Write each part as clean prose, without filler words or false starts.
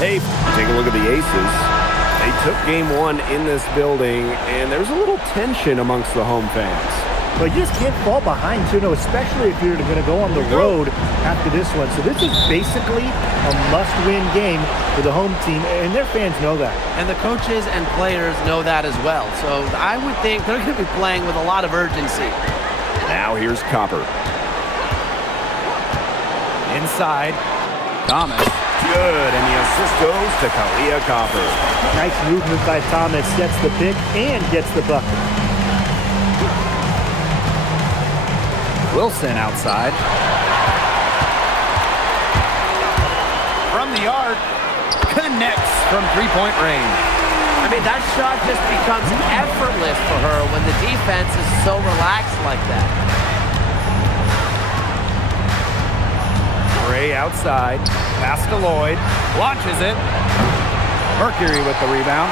Hey, take a look at the Aces. They took game one in this building, and there's a little tension amongst the home fans. But you just can't fall behind, especially if you're going to go on the road after this one. So this is basically a must-win game for the home team, and their fans know that. And the coaches and players know that as well. So I would think they're going to be playing with a lot of urgency. Now here's Copper. Inside, Thomas. Good, and the assist goes to Kalia Copper. Nice movement by Thomas, sets the pick and gets the bucket. Wilson outside. From the arc, connects from three-point range. I mean, that shot just becomes effortless for her when the defense is so relaxed like that. Gray outside, pass to Lloyd, launches it. Mercury with the rebound.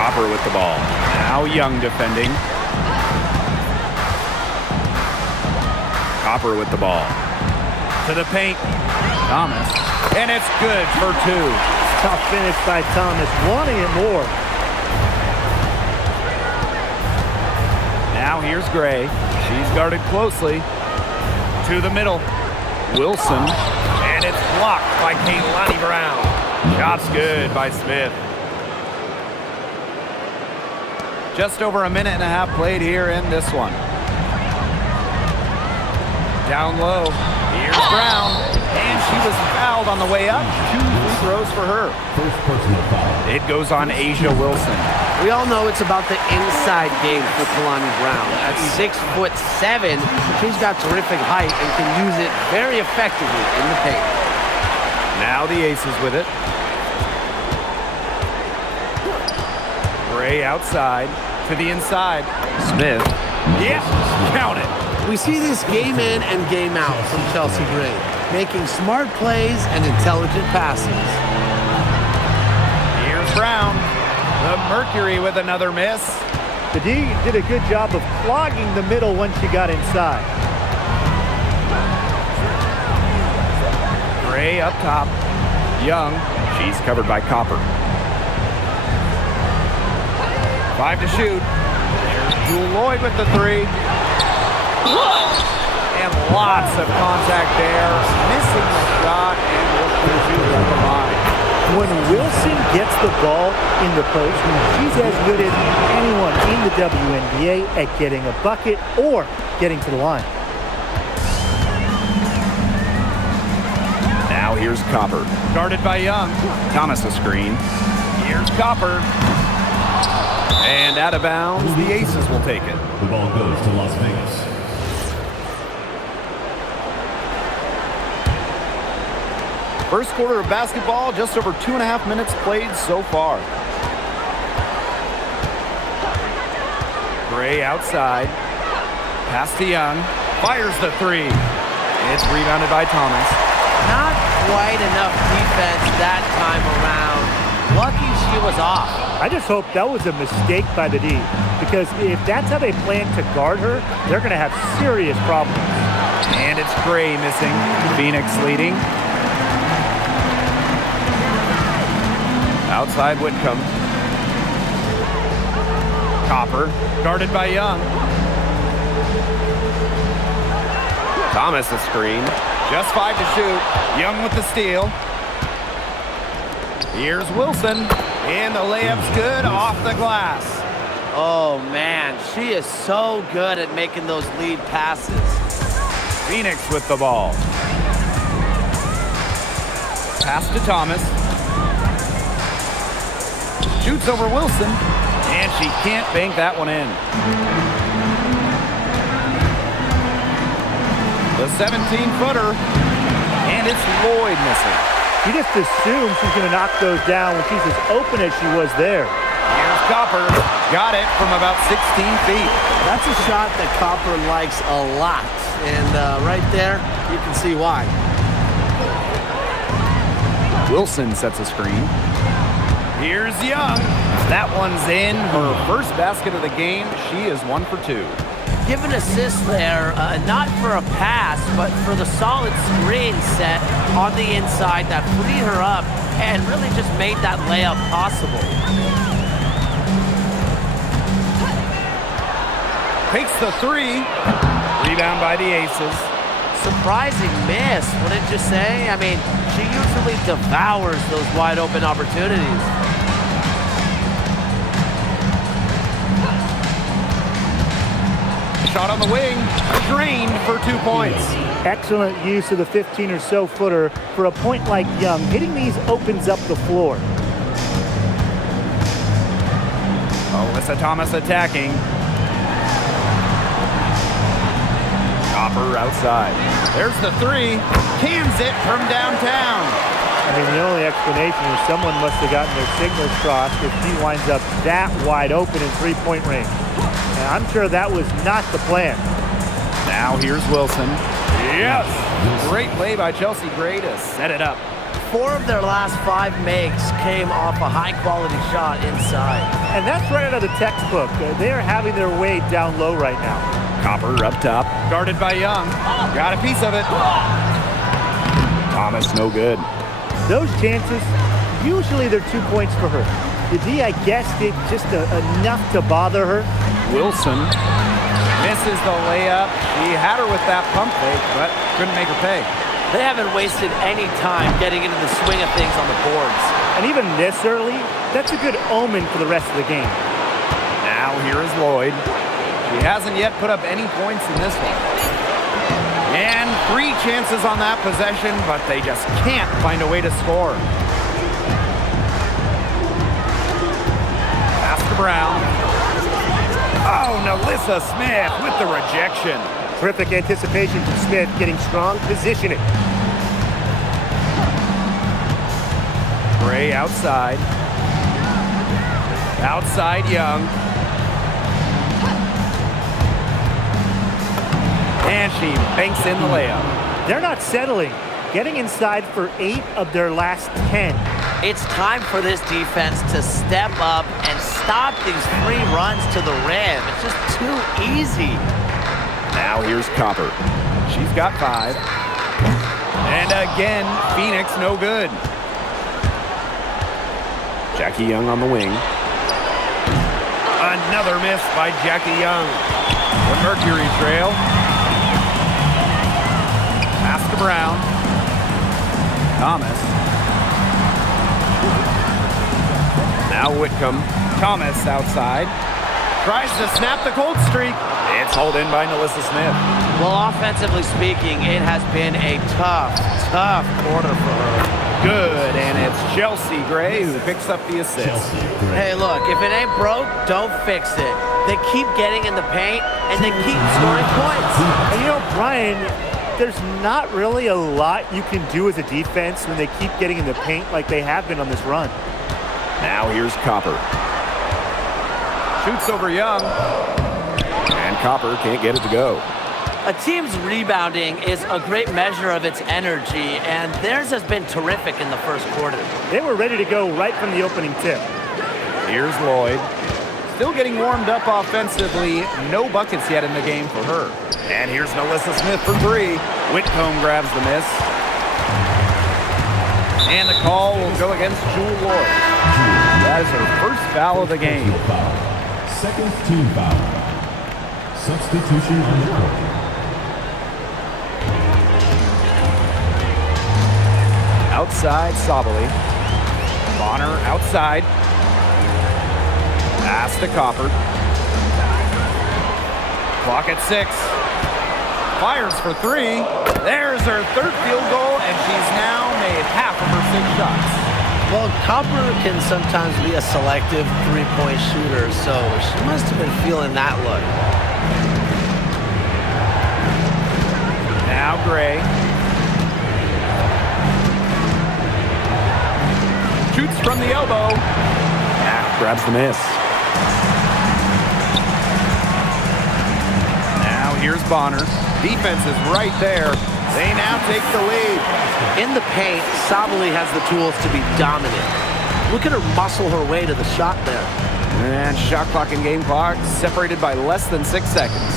Copper with the ball. Now Young defending. Copper with the ball. To the paint. Thomas. And it's good for two. Tough finish by Thomas, wanting it more. Now here's Gray. She's guarded closely. To the middle. Wilson. And it's blocked by Kaylani Brown. Shot's good by Smith. Just over a minute and a half played here in this one. Down low. Here's Brown. And she was fouled on the way up. 2 free throws for her. First personal foul. It goes on Asia Wilson. We all know it's about the inside game for Kalani Brown. At 6'7", she's got terrific height and can use it very effectively in the paint. Now the Aces with it. Gray outside to the inside. Smith. Yeah, count it. We see this game in and game out from Chelsea Gray, making smart plays and intelligent passes. Here's Brown. The Mercury with another miss. The D did a good job of clogging the middle once she got inside. Gray up top. Young. She's covered by Copper. 5 to shoot. There's Jewel Lloyd with the 3. And lots of contact there. Missing the shot and will shoot at the line. When Wilson gets the ball in the post, she's as good as anyone in the WNBA at getting a bucket or getting to the line. Now here's Copper. Guarded by Young. Thomas a screen. Here's Copper. And out of bounds, the Aces will take it. The ball goes to Las Vegas. First quarter of basketball, just over 2.5 minutes played so far. Gray outside. Pass to Young. Fires the 3. It's rebounded by Thomas. Not quite enough defense that time around. Lucky she was off. I just hope that was a mistake by the D, because if that's how they plan to guard her, they're going to have serious problems. And it's Gray missing. Phoenix leading. Outside Whitcomb. Copper, guarded by Young. Thomas a screen. Just 5 to shoot. Young with the steal. Here's Wilson. And the layup's good off the glass. Oh, man, she is so good at making those lead passes. Phoenix with the ball. Pass to Thomas. Shoots over Wilson, and she can't bank that one in. The 17-footer, and it's Lloyd missing. You just assume she's going to knock those down when she's as open as she was there. Here's Copper. Got it from about 16 feet. That's a shot that Copper likes a lot, and right there, you can see why. Wilson sets a screen. Here's Young. That one's in. Her first basket of the game. She is 1 for 2. give an assist there, not for a pass, but for the solid screen set on the inside that freed her up and really just made that layup possible. Takes the three. Rebound by the Aces. Surprising miss, wouldn't you say? I mean, she usually devours those wide open opportunities. Shot on the wing, drained for 2 points. Excellent use of the 15 or so footer for a point like Young. Hitting these opens up the floor. Alyssa Thomas attacking. Copper outside. There's the three. Cans it from downtown. I mean, the only explanation is someone must have gotten their signals crossed if he winds up that wide open in three-point range. And I'm sure that was not the plan. Now here's Wilson. Yes! Great play by Chelsea Gray to set it up. 4 of their last 5 makes came off a high-quality shot inside. And that's right out of the textbook. They are having their way down low right now. Copper up top. Guarded by Young. Got a piece of it. Thomas no good. Those chances, usually they're 2 points for her. The D, I guess, did just enough to bother her. Wilson misses the layup. She had her with that pump fake, but couldn't make her pay. They haven't wasted any time getting into the swing of things on the boards. And even this early, that's a good omen for the rest of the game. Now here is Lloyd. She hasn't yet put up any points in this one. And 3 chances on that possession, but they just can't find a way to score. Pass to Brown. Oh, Nalissa Smith with the rejection. Terrific anticipation from Smith, getting strong positioning. Gray outside. Outside Young. And she banks in the layup. They're not settling. Getting inside for 8 of their last 10. It's time for this defense to step up and stop these free runs to the rim. It's just too easy. Now here's Copper. She's got 5. And again, Phoenix no good. Jackie Young on the wing. Another miss by Jackie Young. The Mercury trail. Pass to Brown. Thomas. Now Whitcomb. Thomas outside. Tries to snap the cold streak. It's hauled in by Nalissa Smith. Well, offensively speaking, it has been a tough quarter for her. Good, and it's Chelsea Gray who picks up the assist. Chelsea Gray. Hey, look, if it ain't broke, don't fix it. They keep getting in the paint, and they keep scoring points. And you know, Brian, there's not really a lot you can do as a defense when they keep getting in the paint like they have been on this run. Now here's Copper. Shoots over Young. And Copper can't get it to go. A team's rebounding is a great measure of its energy, and theirs has been terrific in the first quarter. They were ready to go right from the opening tip. Here's Lloyd. Still getting warmed up offensively. No buckets yet in the game for her. And here's Nalissa Smith for 3. Whitcomb grabs the miss. And the call will go against Jewel Lloyd. That is her first foul of the game. Second team foul. Substitution on the court. Outside, Sabali. Bonner outside. Pass to Copper. Clock at 6. Fires for 3. There's her third field goal, and she's now made half of her 6 shots. Well, Copper can sometimes be a selective three-point shooter, so she must have been feeling that look. Now Gray. Shoots from the elbow. Grabs the miss. Now here's Bonner. Defense is right there. They now take the lead. In the paint, Sabali has the tools to be dominant. Look at her muscle her way to the shot there. And shot clock and game clock separated by less than 6 seconds.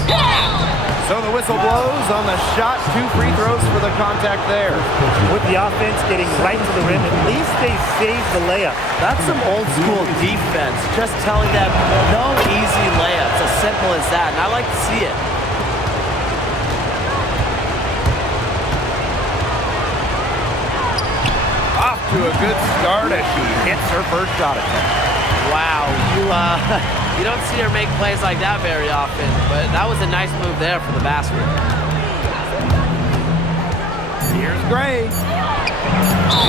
So the whistle blows on the shot. 2 free throws for the contact there. With the offense getting right to the rim, at least they saved the layup. That's some old school defense. Just telling them no easy layups. As simple as that. And I like to see it. Off to a good start as she hits her first shot attempt. Wow, you don't see her make plays like that very often, but that was a nice move there for the basket. Here's Gray.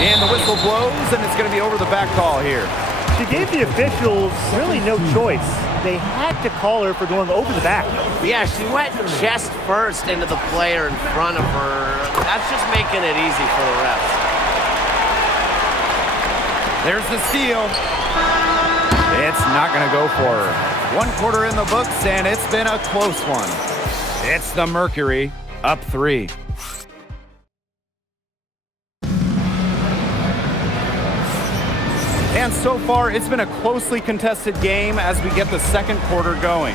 And the whistle blows, and it's going to be over the back call here. She gave the officials really no choice. They had to call her for going over the back. Yeah, she went chest first into the player in front of her. That's just making it easy for the refs. There's the steal. It's not going to go for her. 1 quarter in the books, and it's been a close one. It's the Mercury, up 3. And so far, it's been a closely contested game as we get the second quarter going.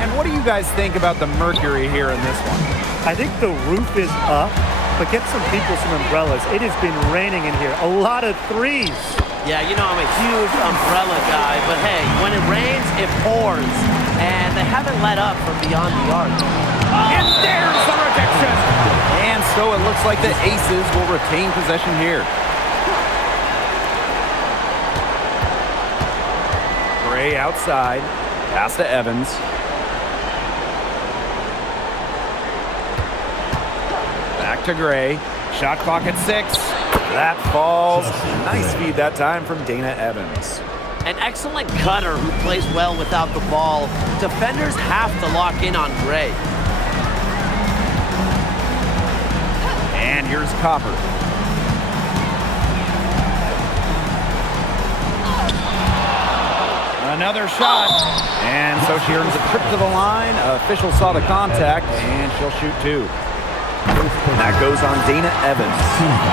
And what do you guys think about the Mercury here in this one? I think the roof is up, but get some people some umbrellas. It has been raining in here. A lot of threes. Yeah, you know I'm a huge umbrella guy, but hey, when it rains, it pours. And they haven't let up from beyond the arc. And there's the rejection! And so it looks like the Aces will retain possession here. Gray outside, pass to Evans. Back to Gray, shot clock at 6. That falls. Nice feed that time from Dana Evans. An excellent cutter who plays well without the ball. Defenders have to lock in on Gray. And here's Copper. Another shot. And so she earns a trip to the line. Official saw the contact, and she'll shoot 2. And that goes on Dana Evans.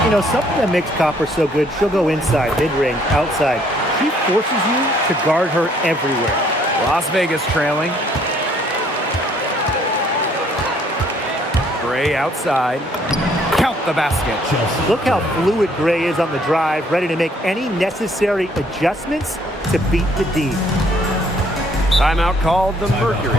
You know, something that makes Copper so good, she'll go inside, mid-range, outside. She forces you to guard her everywhere. Las Vegas trailing. Gray outside. Count the basket. Look how fluid Gray is on the drive, ready to make any necessary adjustments to beat the D. Timeout called the Mercury.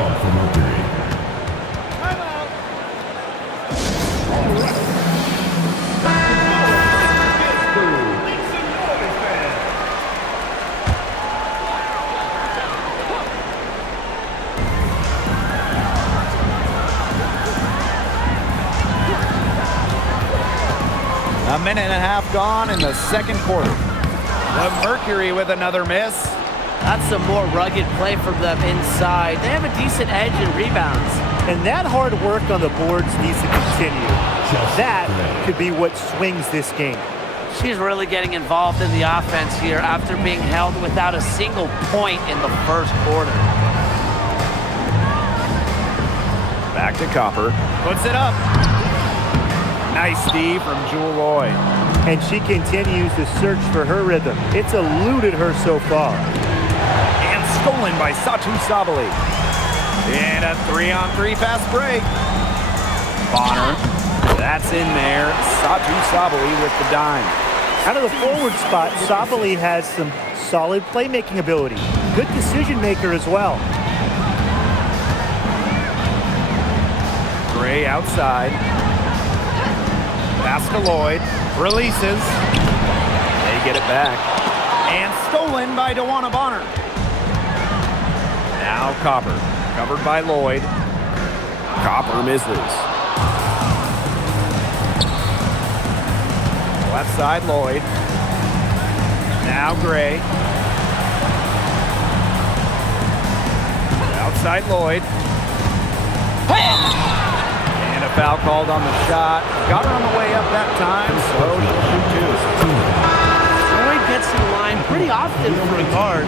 A minute and a half gone in the second quarter. The Mercury with another miss. That's some more rugged play from them inside. They have a decent edge in rebounds. And that hard work on the boards needs to continue. That could be what swings this game. She's really getting involved in the offense here after being held without a single point in the first quarter. Back to Copper. Puts it up. Nice D from Jewel Lloyd. And she continues to search for her rhythm. It's eluded her so far. And stolen by Satu Sabali. And a 3-on-3 fast break. Bonner. That's in there. Satu Sabali with the dime. Out of the forward spot, Sabali has some solid playmaking ability. Good decision maker as well. Gray outside. Pass to Lloyd. Releases. They get it back. And stolen by DeWanna Bonner. Now Copper. Covered by Lloyd. Copper misses. Left side Lloyd. Now Gray. Outside Lloyd. And a foul called on the shot. Got her on the way up that time, so she'll shoot 2. Lloyd gets in line pretty often for a guard.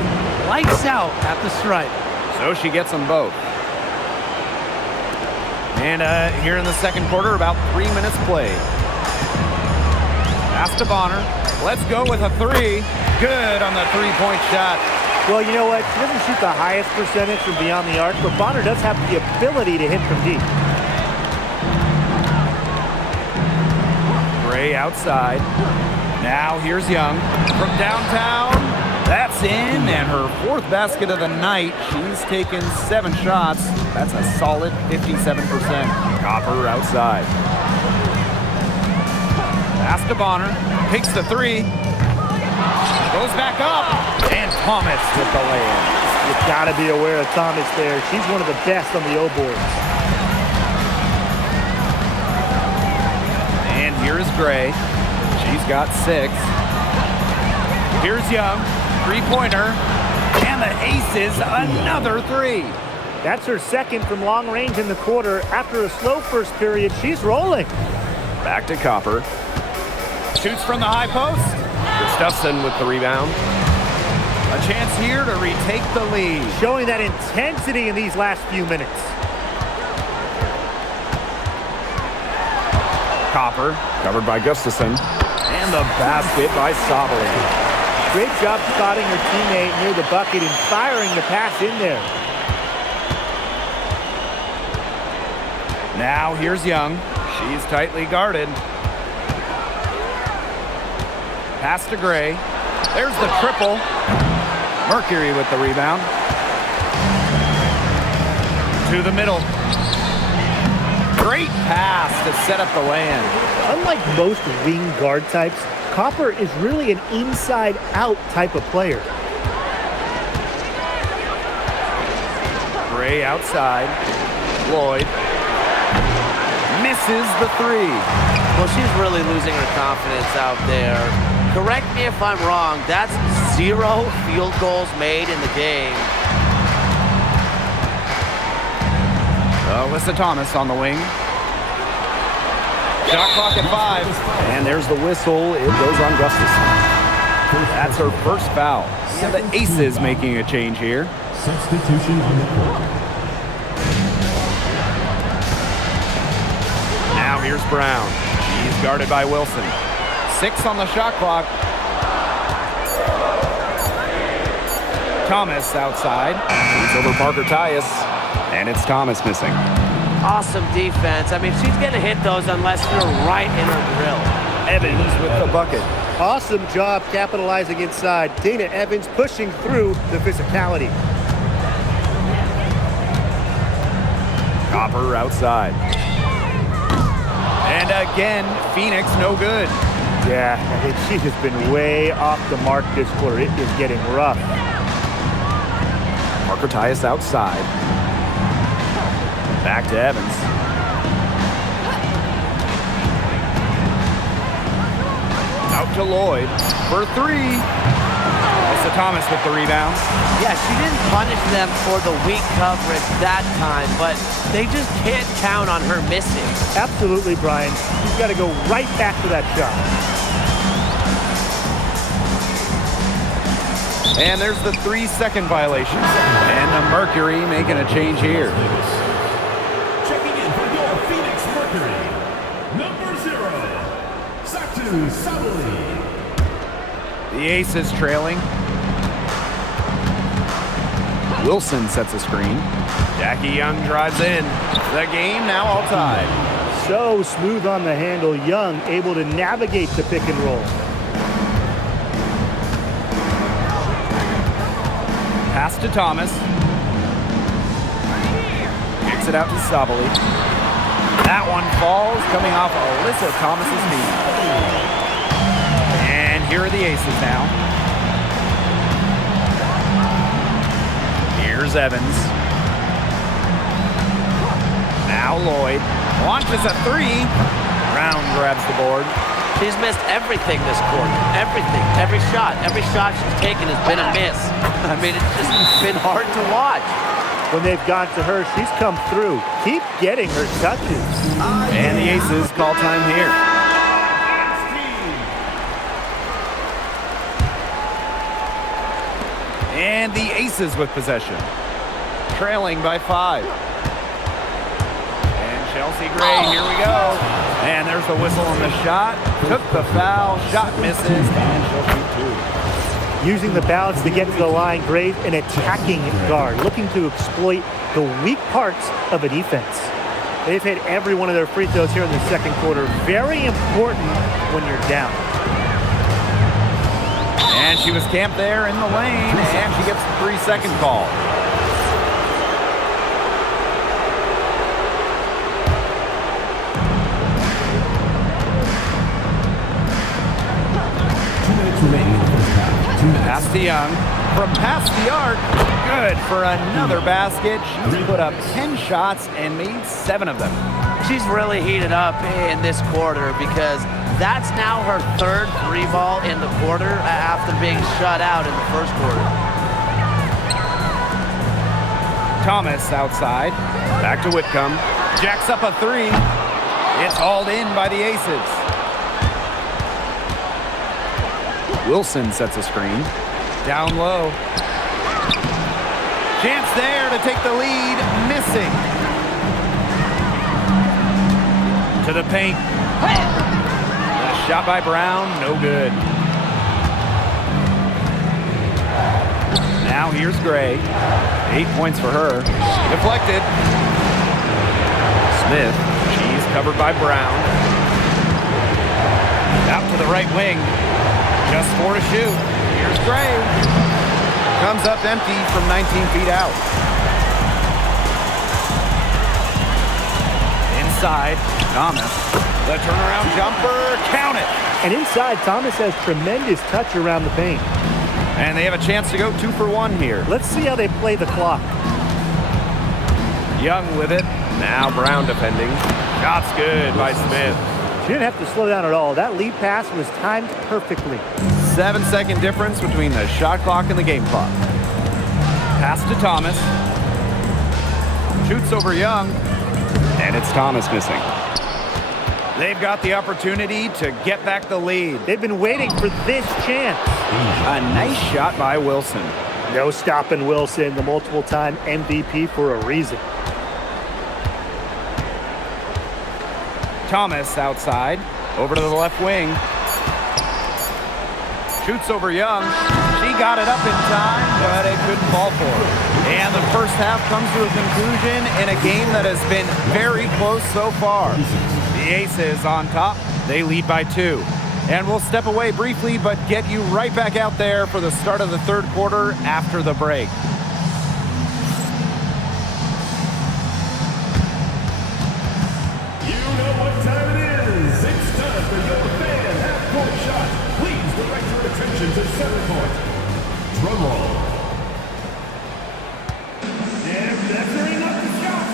Lights out at the stripe. So she gets them both. And here in the second quarter, about 3 minutes played. Pass to Bonner. Let's go with a 3. Good on the 3-point shot. Well, you know what? She doesn't shoot the highest percentage from beyond the arc, but Bonner does have the ability to hit from deep. Gray outside. Now here's Young from downtown. That's in, and her fourth basket of the night. She's taken 7 shots. That's a solid 57%. Copper outside. Pass to Bonner. Takes the 3. Goes back up. And Thomas with the lay-in. You've got to be aware of Thomas there. She's one of the best on the O boards. And here's Gray. She's got 6. Here's Young. 3-pointer. And the Aces, another 3. That's her second from long range in the quarter. After a slow first period, she's rolling. Back to Copper. Shoots from the high post. Gustafson with the rebound. A chance here to retake the lead. Showing that intensity in these last few minutes. Copper covered by Gustafson. And the basket by Sabali. Great job spotting her teammate near the bucket and firing the pass in there. Now here's Young. She's tightly guarded. Pass to Gray. There's the triple. Mercury with the rebound. To the middle. Great pass to set up the lay-in. Unlike most wing guard types, Copper is really an inside-out type of player. Gray outside. Lloyd. Misses the 3. Well, she's really losing her confidence out there. Correct me if I'm wrong. That's 0 field goals made in the game. Alyssa Thomas on the wing. Shot clock at 5. And there's the whistle. It goes on Gustafson. That's her first foul. And the Aces making a change here. Substitution on the court. Now here's Brown. He's guarded by Wilson. 6 on the shot clock. Thomas outside. Shoots over Parker Tyus. And it's Thomas missing. Awesome defense. I mean, she's going to hit those unless you're right in her grill. Evans with the bucket. Awesome job capitalizing inside. Dana Evans pushing through the physicality. Copper outside. And again, Phoenix no good. Yeah, I think she has been way off the mark this quarter. It is getting rough. Parker Tyus outside. Back to Evans. Out to Lloyd for 3. Alyssa Thomas with the rebound. Yeah, she didn't punish them for the weak coverage that time, but they just can't count on her missing. Absolutely, Brian. She's got to go right back to that shot. And there's the 3-second violation. And the Mercury making a change here. Checking in for your Phoenix Mercury, number 0, Satu Sabali. The Aces trailing. Wilson sets a screen. Jackie Young drives in. The game now all tied. So smooth on the handle. Young able to navigate the pick and roll. Pass to Thomas. Kicks it out to Sabali. That one falls, coming off Alyssa Thomas's knee. And here are the Aces now. Here's Evans. Now Lloyd launches a 3. Brown grabs the board. She's missed everything this quarter. Everything. Every shot she's taken has been a miss. I mean, it's just been hard to watch. When they've gone to her, she's come through. Keep getting her touches. And the Aces call time here. And the Aces with possession. Trailing by 5. And Chelsea Gray, here we go. And there's the whistle on the shot. Took the foul, shot misses, and she'll shoot 2. using the balance to get to the line. Great, an attacking guard, looking to exploit the weak parts of a defense. They've hit every one of their free throws here in the second quarter. Very important when you're down. And she was camped there in the lane, and she gets the 3-second call. Pass to Young. From past the arc, good for another basket. She's put up 10 shots and made 7 of them. She's really heated up in this quarter because that's now her third 3-ball in the quarter after being shut out in the first quarter. Thomas outside. Back to Whitcomb. Jacks up a 3. It's hauled in by the Aces. Wilson sets a screen. Down low. Chance there to take the lead. Missing. To the paint. The shot by Brown. No good. Now here's Gray. 8 points for her. Deflected. Smith. She's covered by Brown. Out to the right wing. Just 4 to shoot. Here's Gray. Comes up empty from 19 feet out. Inside, Thomas. The turnaround jumper. Count it. And inside, Thomas has tremendous touch around the paint. And they have a chance to go 2 for 1 here. Let's see how they play the clock. Young with it. Now Brown defending. Shot's good by Smith. She didn't have to slow down at all. That lead pass was timed perfectly. 7-second difference between the shot clock and the game clock. Pass to Thomas. Shoots over Young. And it's Thomas missing. They've got the opportunity to get back the lead. They've been waiting for this chance. A nice shot by Wilson. No stopping Wilson, the multiple-time MVP for a reason. Thomas outside, over to the left wing. Shoots over Young. She got it up in time, but it couldn't fall for her. And the first half comes to a conclusion in a game that has been very close so far. The Aces on top. They lead by 2. And we'll step away briefly, but get you right back out there for the start of the third quarter after the break. To center court. Drum roll. And measuring up the shot.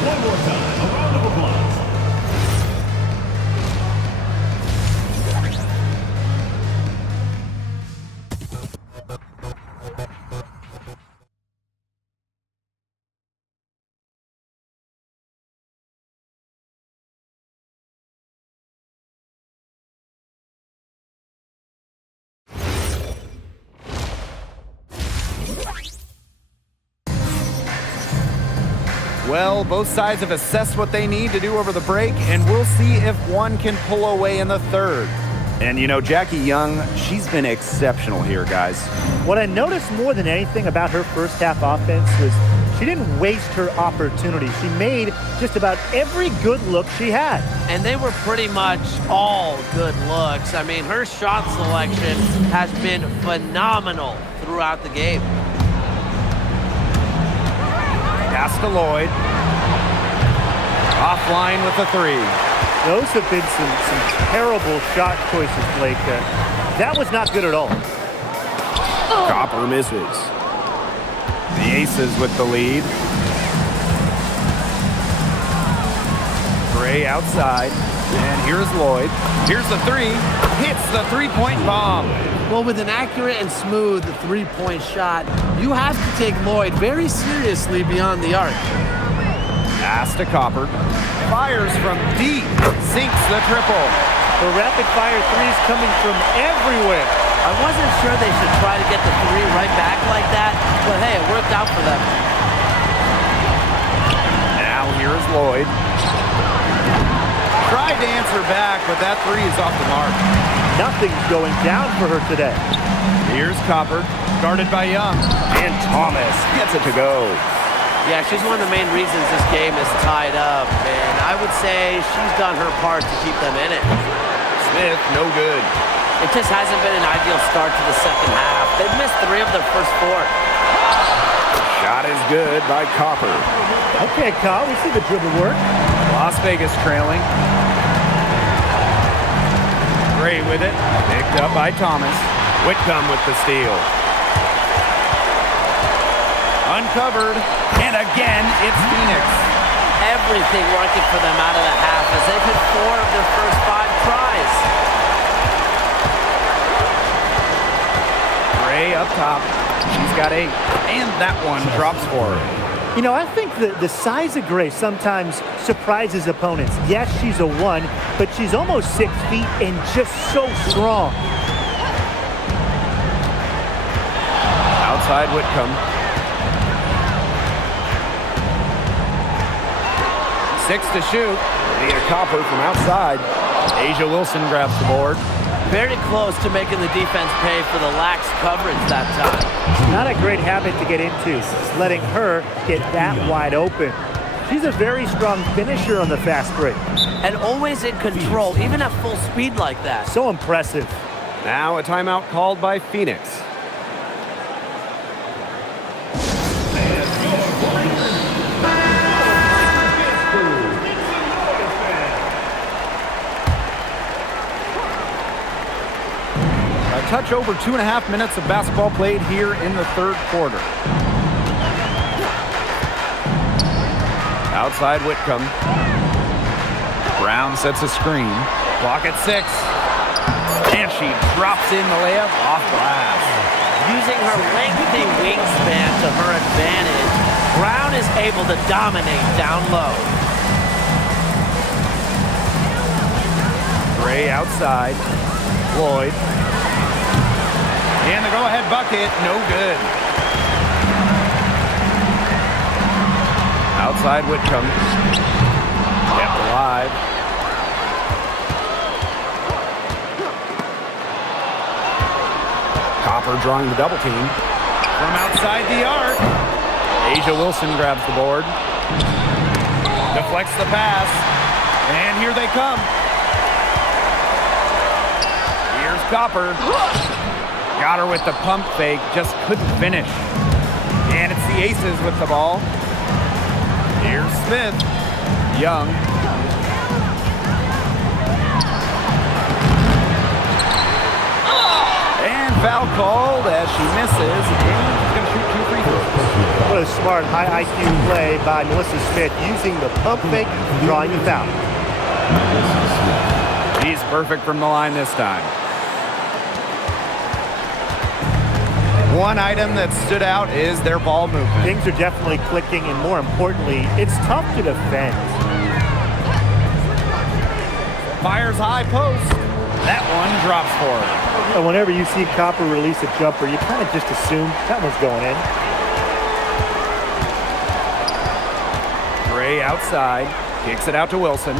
One more time, a round of applause. Well, both sides have assessed what they need to do over the break, and we'll see if one can pull away in the third. And you know, Jackie Young, she's been exceptional here, guys. What I noticed more than anything about her first half offense was she didn't waste her opportunity. She made just about every good look she had. And they were pretty much all good looks. I mean, her shot selection has been phenomenal throughout the game. Pass to Lloyd. Offline with the 3. Those have been some terrible shot choices, Blake. That was not good at all. Copper misses. The Aces with the lead. Gray outside. And here's Lloyd. Here's the 3. Hits the 3-point bomb. Well, with an accurate and smooth 3-point shot, you have to take Lloyd very seriously beyond the arc. Pass to Copper. Fires from deep. Sinks the triple. The rapid-fire threes coming from everywhere. I wasn't sure they should try to get the 3 right back like that, but hey, it worked out for them. Now here's Lloyd. Tried to answer back, but that three is off the mark. Nothing's going down for her today. Here's Copper, guarded by Young. And Thomas gets it to go. Yeah, she's one of the main reasons this game is tied up, and I would say she's done her part to keep them in it. Smith, no good. It just hasn't been an ideal start to the second half. They've missed 3 of their first 4. Shot is good by Copper. Okay, Kyle, we see the dribble work. Las Vegas trailing. Gray with it. Picked up by Thomas. Whitcomb with the steal. Uncovered. And again, it's Phoenix. Everything working for them out of the half as they've hit 4 of their first 5 tries. Gray up top. She's got 8. And that one drops for her. You know, I think the size of Gray sometimes surprises opponents. Yes, she's a 1, but she's almost 6 feet and just so strong. Outside Whitcomb. 6 to shoot. Leah Copper from outside. Asia Wilson grabs the board. Very close to making the defense pay for the lax coverage that time. Not a great habit to get into, letting her get that wide open. She's a very strong finisher on the fast break. And always in control, even at full speed like that. So impressive. Now a timeout called by Phoenix. A touch over 2.5 minutes of basketball played here in the third quarter. Outside Whitcomb. Brown sets a screen. Clock at 6. And she drops in the layup off glass. Using her lengthy wingspan to her advantage, Brown is able to dominate down low. Gray outside. Lloyd. And the go-ahead bucket, no good. Outside Whitcomb. Kept alive. Copper drawing the double team. From outside the arc. Asia Wilson grabs the board. Deflects the pass. And here they come. Here's Copper. Got her with the pump fake, just couldn't finish. And it's the Aces with the ball. Here's Smith. Young. And foul called as she misses. And she's going to shoot 2 free throws. What a smart, high IQ play by Melissa Smith, using the pump fake, drawing the foul. He's perfect from the line this time. One item that stood out is their ball movement. Things are definitely clicking, and more importantly, it's tough to defend. Fires high post. That one drops for her. And whenever you see Copper release a jumper, you kind of just assume that one's going in. Gray outside. Kicks it out to Wilson.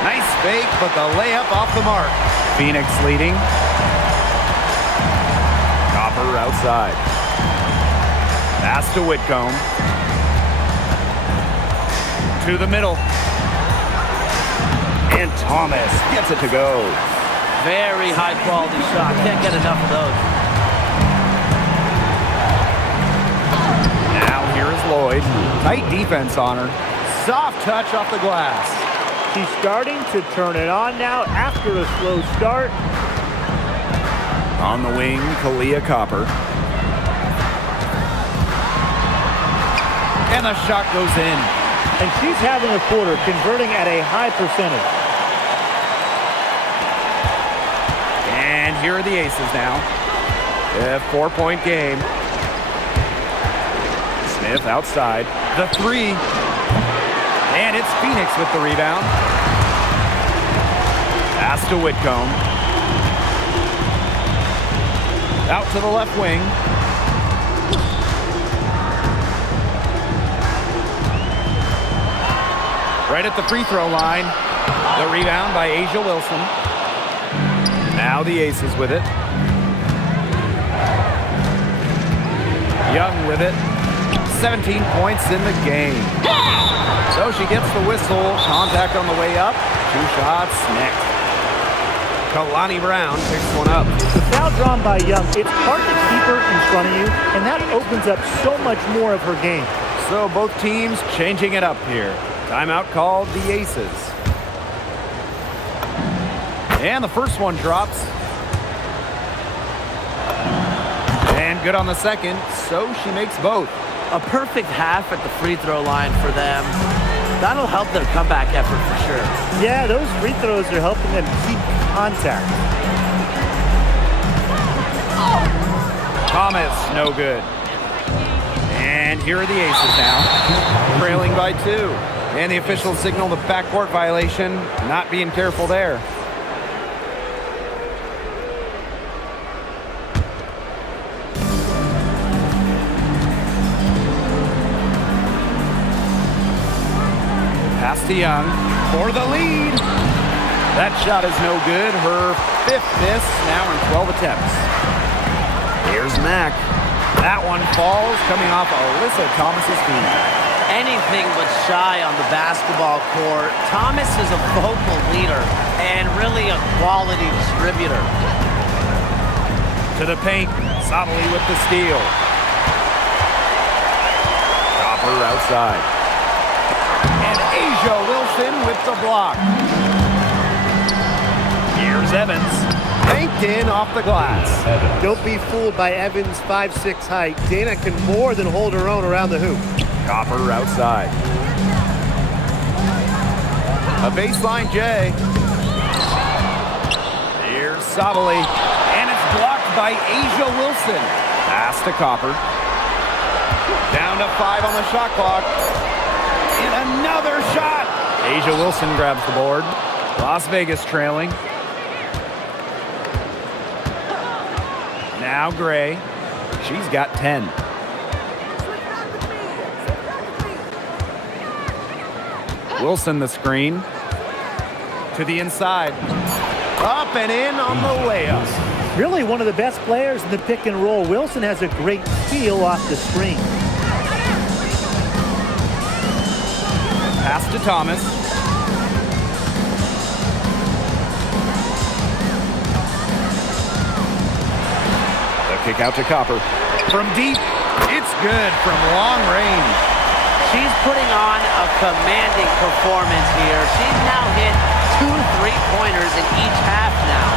Nice fake, but the layup off the mark. Phoenix leading. Copper outside. Pass to Whitcomb. To the middle. And Thomas gets it to go. Very high quality shot. Can't get enough of those. Now here is Lloyd. Tight defense on her. Soft touch off the glass. She's starting to turn it on now after a slow start. On the wing, Kalia Copper. And the shot goes in. And she's having a quarter, converting at a high percentage. And here are the Aces now. A 4-point game. Smith outside. The 3. And it's Phoenix with the rebound. Pass to Whitcomb. Out to the left wing. right at the free throw line. The rebound by Asia Wilson. Now the Aces with it. Young with it. 17 points in the game. So she gets the whistle. Contact on the way up. 2 shots next. Kalani Brown picks one up. The foul drawn by Young, it's hard to keep her in front of you, and that opens up so much more of her game. So both teams changing it up here. Timeout called the Aces. And the first one drops. And good on the second, so she makes both. A perfect half at the free throw line for them. That'll help their comeback effort for sure. Yeah, those free throws are helping them keep contact. Thomas, no good. And here are the Aces now, trailing by 2. And the officials signal the backcourt violation, not being careful there. Pass to Young for the lead. That shot is no good. Her 5th miss, now in 12 attempts. Here's Mack. That one falls, coming off Alyssa Thomas's feet. Anything but shy on the basketball court. Thomas is a vocal leader and really a quality distributor. To the paint, Sabali with the steal. Copper outside. And Asia Wilson with the block. Here's Evans. Banked in off the glass. Don't be fooled by Evans' 5'6" height. Dana can more than hold her own around the hoop. Copper outside. A baseline J. Here's Sabali. And it's blocked by Asia Wilson. Pass to Copper. Down to 5 on the shot clock. And another shot. Asia Wilson grabs the board. Las Vegas trailing. Now Gray. She's got 10. Wilson the screen. To the inside. Up and in on the layup. Really one of the best players in the pick and roll. Wilson has a great feel off the screen. Pass to Thomas. The kick out to Copper. From deep, it's good from long range. She's putting on a commanding performance here. She's now hit 2 3-pointers in each half now.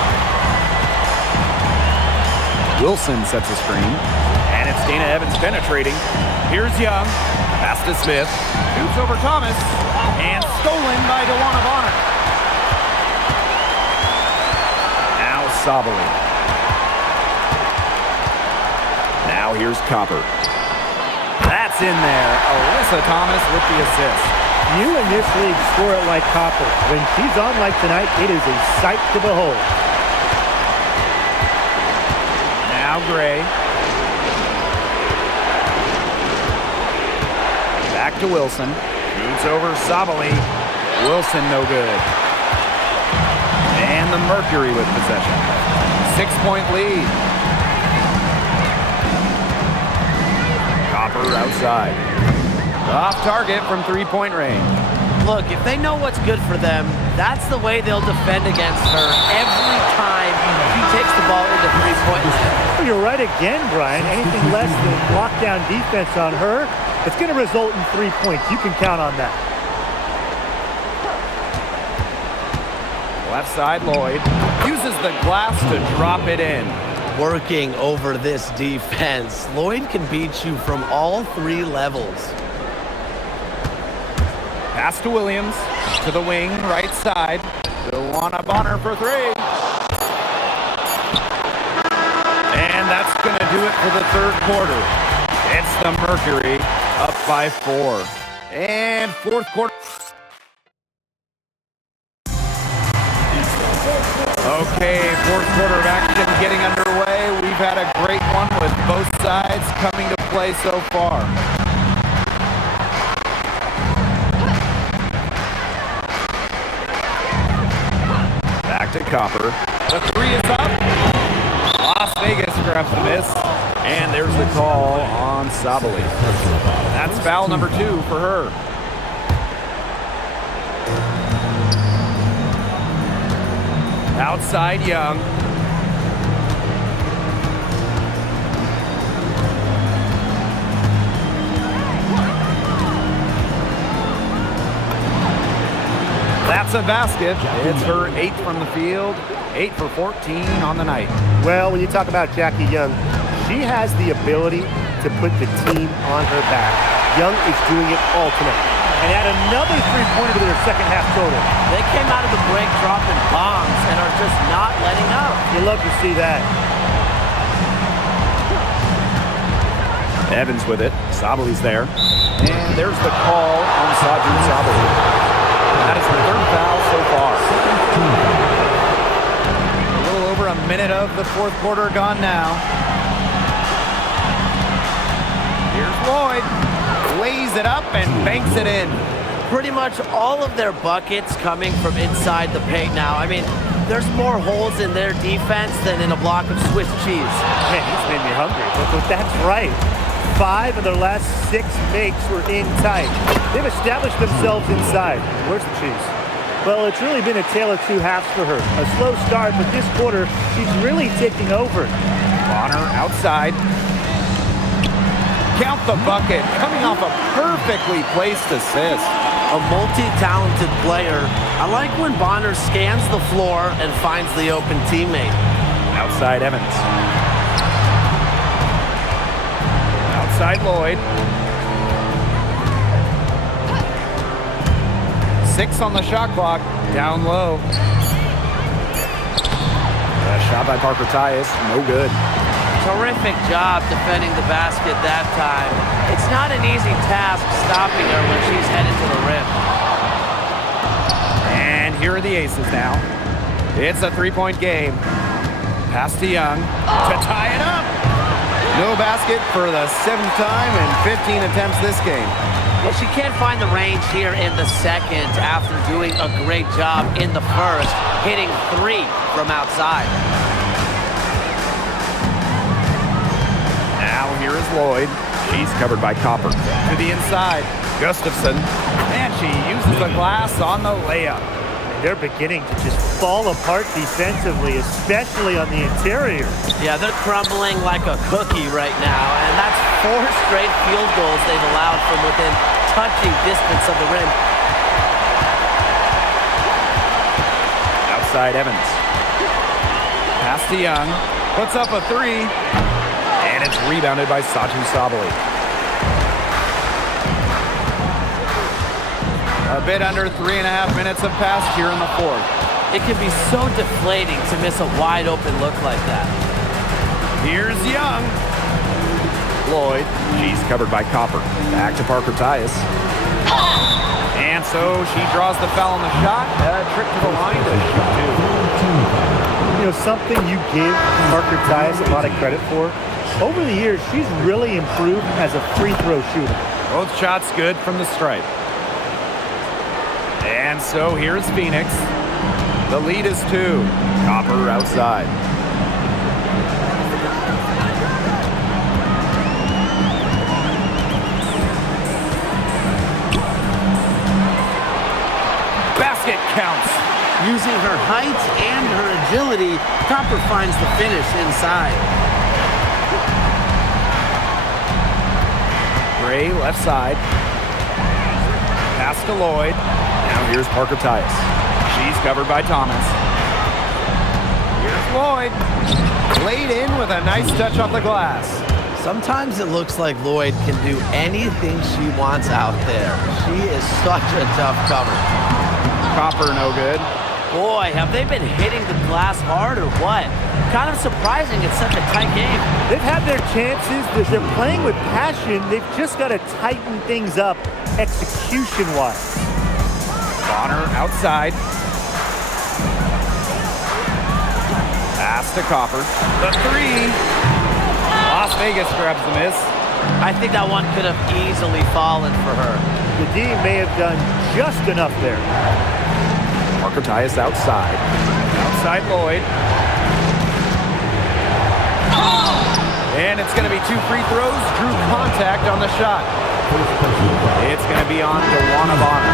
Wilson sets a screen. And it's Dana Evans penetrating. Here's Young. Pass to Smith. Shoots over Thomas. And stolen by DeWanna Bonner. Now Sabali. Now here's Copper. That's in there. Alyssa Thomas with the assist. You in this league score it like Copper. When she's on like tonight, it is a sight to behold. Now Gray. Back to Wilson. Shoots over Sabali. Wilson no good. And the Mercury with possession. 6-point lead. Copper outside. Off target from 3-point range. Look, if they know what's good for them, that's the way they'll defend against her every time she takes the ball into 3-point land. You're right again, Brian. Anything less than lockdown defense on her, it's going to result in 3 points. You can count on that. Left side, Lloyd uses the glass to drop it in. Working over this defense. Lloyd can beat you from all 3 levels. Pass to Williams, to the wing, right side. DeWanna Bonner for 3. And that's going to do it for the 3rd quarter. It's the Mercury up by 4. And 4th quarter. Okay, 4th quarter of action getting underway. We've had a great one with both sides coming to play so far. Copper. The three is up. Las Vegas grabs the miss. And there's the call on Sabali. That's foul number 2 for her. Outside Young. That's a basket. It's her 8th from the field. 8 for 14 on the night. Well, when you talk about Jackie Young, she has the ability to put the team on her back. Young is doing it all tonight. And add another three-pointer to their second half total. They came out of the break dropping bombs and are just not letting up. You love to see that. Evans with it. Sabali's there. And there's the call on Sajid Sabali. That is her 3rd foul so far. A little over a minute of the 4th quarter gone now. Here's Lloyd. Lays it up and banks it in. Pretty much all of their buckets coming from inside the paint now. I mean, there's more holes in their defense than in a block of Swiss cheese. Man, he's made me hungry. But that's right. 5 of their last 6 makes were in tight. They've established themselves inside. Where's the cheese? Well, it's really been a tale of 2 halves for her. A slow start, but this quarter, she's really taking over. Bonner outside. Count the bucket. Coming off a perfectly placed assist. A multi-talented player. I like when Bonner scans the floor and finds the open teammate. Outside Evans. Outside Lloyd. 6 on the shot clock. Down low. Shot by Parker Tyus. No good. Terrific job defending the basket that time. It's not an easy task stopping her when she's headed to the rim. And here are the aces now. It's a 3-point game. Pass to Young to tie it up. No basket for the 7th time in 15 attempts this game. Well, she can't find the range here in the second after doing a great job in the first, hitting 3 from outside. Now here is Lloyd. She's covered by Copper. To the inside. Gustafson. And she uses the glass on the layup. They're beginning to just fall apart defensively, especially on the interior. Yeah, they're crumbling like a cookie right now, and that's 4 straight field goals they've allowed from within touching distance of the rim. Outside Evans. Pass to Young. Puts up a 3. And it's rebounded by Satu Sabali. A bit under 3.5 minutes have passed here in the 4th. It can be so deflating to miss a wide open look like that. Here's Young. Lloyd. She's covered by Copper. Back to Parker Tyus. And so she draws the foul on the shot. A trip to the line to shoot 2. You know, something you give Parker Tyus a lot of credit for. Over the years, she's really improved as a free throw shooter. Both shots good from the stripe. And so here's Phoenix. The lead is 2. Copper outside. Basket counts. Using her height and her agility, Copper finds the finish inside. Gray left side. Pass to Lloyd. Now here's Parker Tyus. She's covered by Thomas. Here's Lloyd. Laid in with a nice touch off the glass. Sometimes it looks like Lloyd can do anything she wants out there. She is such a tough cover. Copper no good. Boy, have they been hitting the glass hard or what? Kind of surprising it's such a tight game. They've had their chances. They're playing with passion. They've just got to tighten things up execution-wise. Bonner outside. Pass to Copper. The 3. Las Vegas grabs the miss. I think that one could have easily fallen for her. The D may have done just enough there. Parker Tyus outside. Outside Lloyd. And it's going to be 2 free throws. Drew contact on the shot. It's going to be on DeWanna Bonner.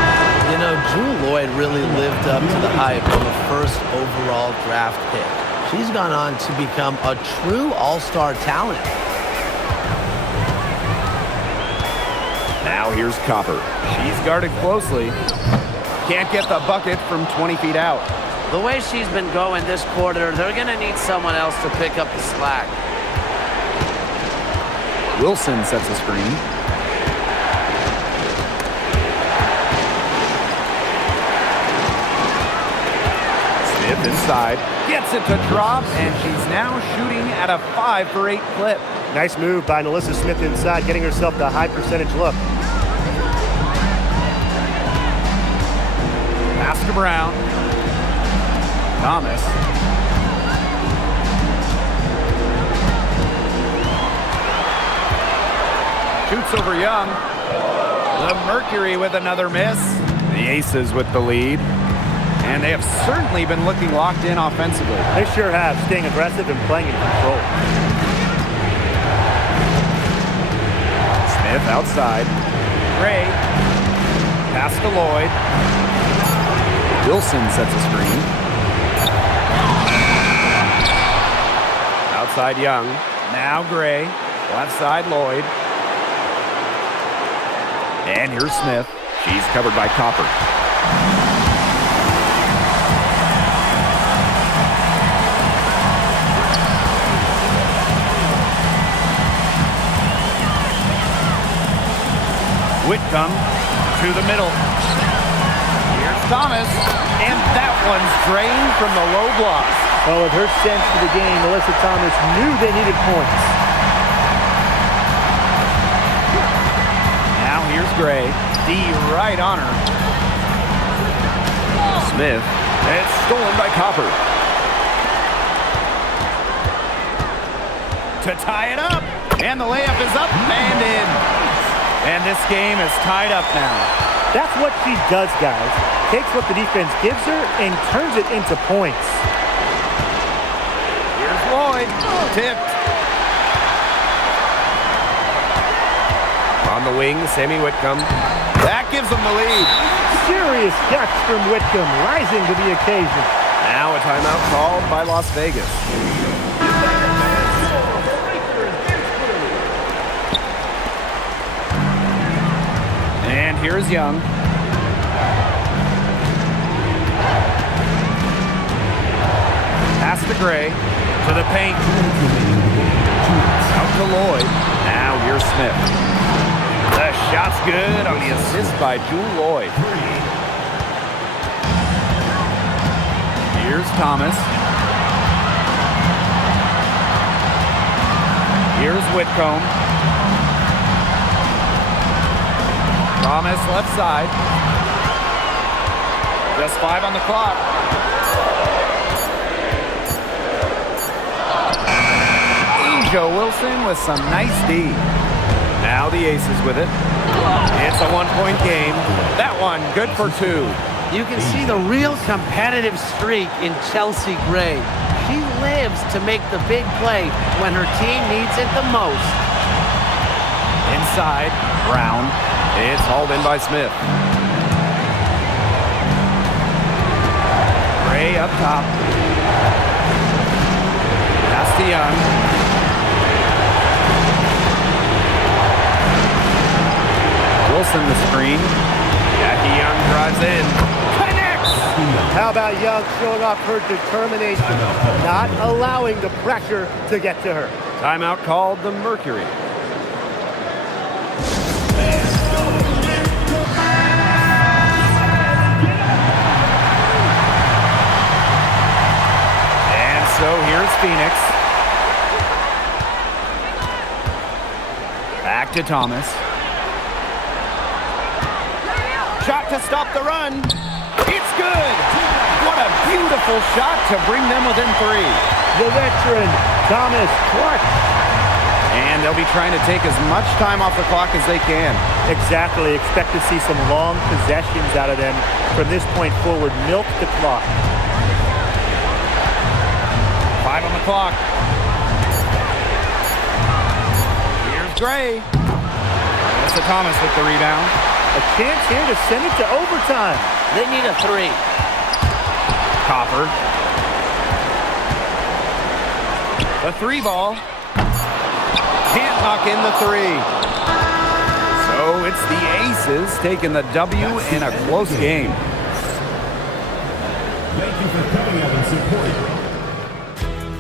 You know, Drew Lloyd really lived up to the hype of the first overall draft pick. She's gone on to become a true all-star talent. Now here's Copper. She's guarded closely. Can't get the bucket from 20 feet out. The way she's been going this quarter, they're going to need someone else to pick up the slack. Wilson sets a screen. Smith inside. Gets it to drop, and she's now shooting at a 5 for 8 clip. Nice move by Melissa Smith inside, getting herself the high percentage look. Pass to Brown. Thomas. Shoots over Young. The Mercury with another miss. The Aces with the lead. And they have certainly been looking locked in offensively. They sure have, staying aggressive and playing in control. Smith outside. Gray. Pass to Lloyd. Wilson sets a screen. Outside Young. Now Gray. Left side Lloyd. And here's Smith. She's covered by Copper. Whitcomb to the middle. Here's Thomas. And that one's drained from the low block. Well, with her sense for the game, Melissa Thomas knew they needed points. Now here's Gray. D right on her. Smith. It's stolen by Copper. To tie it up. And the layup is up and in. And this game is tied up now. That's what she does, guys. Takes what the defense gives her and turns it into points. Here's Lloyd. Tipped. On the wing, Sammy Whitcomb. That gives them the lead. Serious guts from Whitcomb, rising to the occasion. Now a timeout called by Las Vegas. And here's Young. Pass to Gray. To the paint. Out to Lloyd. Now here's Smith. The shot's good on the assist by Jewel Lloyd. Here's Thomas. Here's Whitcomb. Thomas left side. Just 5 on the clock. Asia Wilson with some nice D. Now the Aces with it. It's a 1-point game. That one good for 2. You can see the real competitive streak in Chelsea Gray. She lives to make the big play when her team needs it the most. Inside, Brown. It's hauled in by Smith. Gray up top. Pass to Young. Wilson the screen. Jackie Young drives in. Connects! How about Young showing off her determination, not allowing the pressure to get to her. Timeout called the Mercury. And so here's Phoenix. Back to Thomas. Shot to stop the run. It's good. What a beautiful shot to bring them within 3. The veteran, Thomas Clark. And they'll be trying to take as much time off the clock as they can. Exactly. Expect to see some long possessions out of them from this point forward. Milk the clock. clock. Here's Gray. Melissa Thomas with the rebound. A chance here to send it to overtime. They need a 3. Copper. The 3 ball. Can't knock in the 3. So it's the Aces taking the W in a close game. Thank you for coming out and supporting